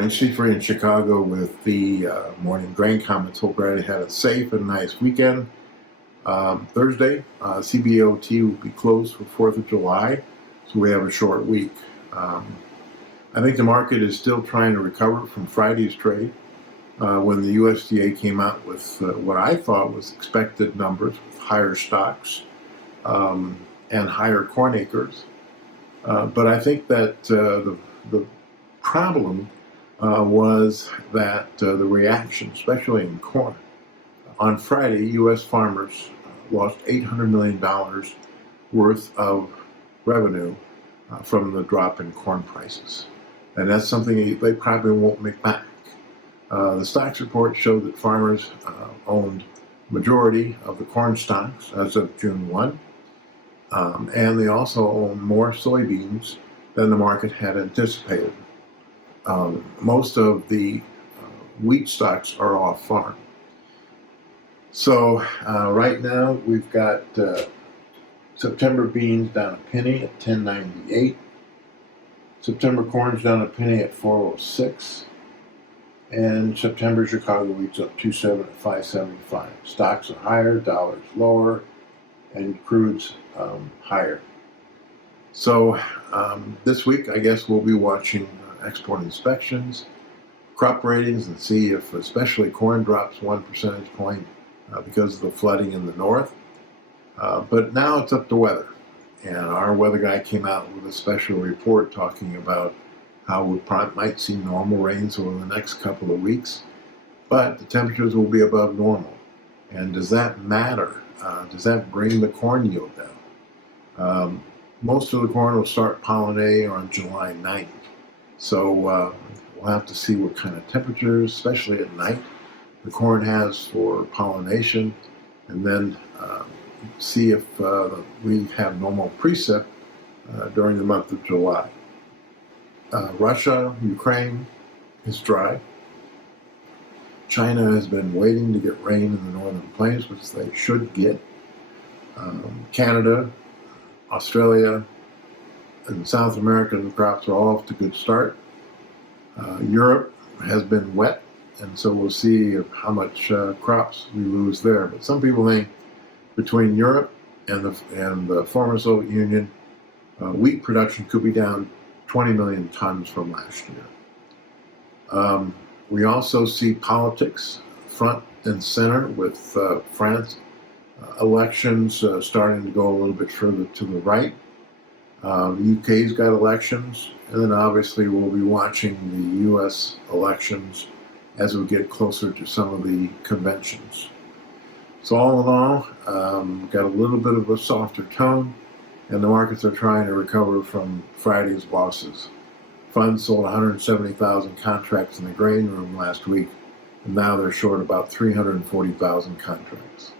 morning. Steve Free in Chicago with the morning grain comments. Hope everybody had a safe and nice weekend. Thursday, CBOT will be closed for 4th of July, so we have a short week. I think the market is still trying to recover from Friday's trade when the USDA came out with what I thought was expected numbers, with higher stocks and higher corn acres. But I think that the problem was that the reaction, especially in corn. On Friday, U.S. farmers lost $800 million worth of revenue from the drop in corn prices. And that's something they probably won't make back. The stocks report showed that farmers owned majority of the corn stocks as of June 1. And they also own more soybeans than the market had anticipated. Most of the wheat stocks are off farm. So right now we've got September beans down a penny at 10.98. September corn's down a penny at 4.06. And September Chicago wheat's up 2.7 at 5.75. Stocks are higher, dollars lower, and crude's higher. So this week, I guess we'll be watching export inspections, crop ratings, and see if especially corn drops 1 percentage point because of the flooding in the north. But now it's up to weather. And our weather guy came out with a special report talking about how we might see normal rains over the next couple of weeks, but the temperatures will be above normal. And does that matter? Does that bring the corn yield down? Most of the corn will start pollinating on July 9th. So we'll have to see what kind of temperatures, especially at night, the corn has for pollination, and then see if we have normal precip during the month of July. Russia, Ukraine is dry. China has been waiting to get rain in the northern plains, which they should get. Canada, Australia, and South American crops are all off to a good start. Europe has been wet, and so we'll see how much crops we lose there. But some people think between Europe and the former Soviet Union, wheat production could be down 20 million tons from last year. We also see politics front and center with France elections starting to go a little bit further to the right. The UK's got elections, and then obviously we'll be watching the US elections as we get closer to some of the conventions. So all in all, got a little bit of a softer tone, and the markets are trying to recover from Friday's losses. Funds sold 170,000 contracts in the grain room last week, and now they're short about 340,000 contracts.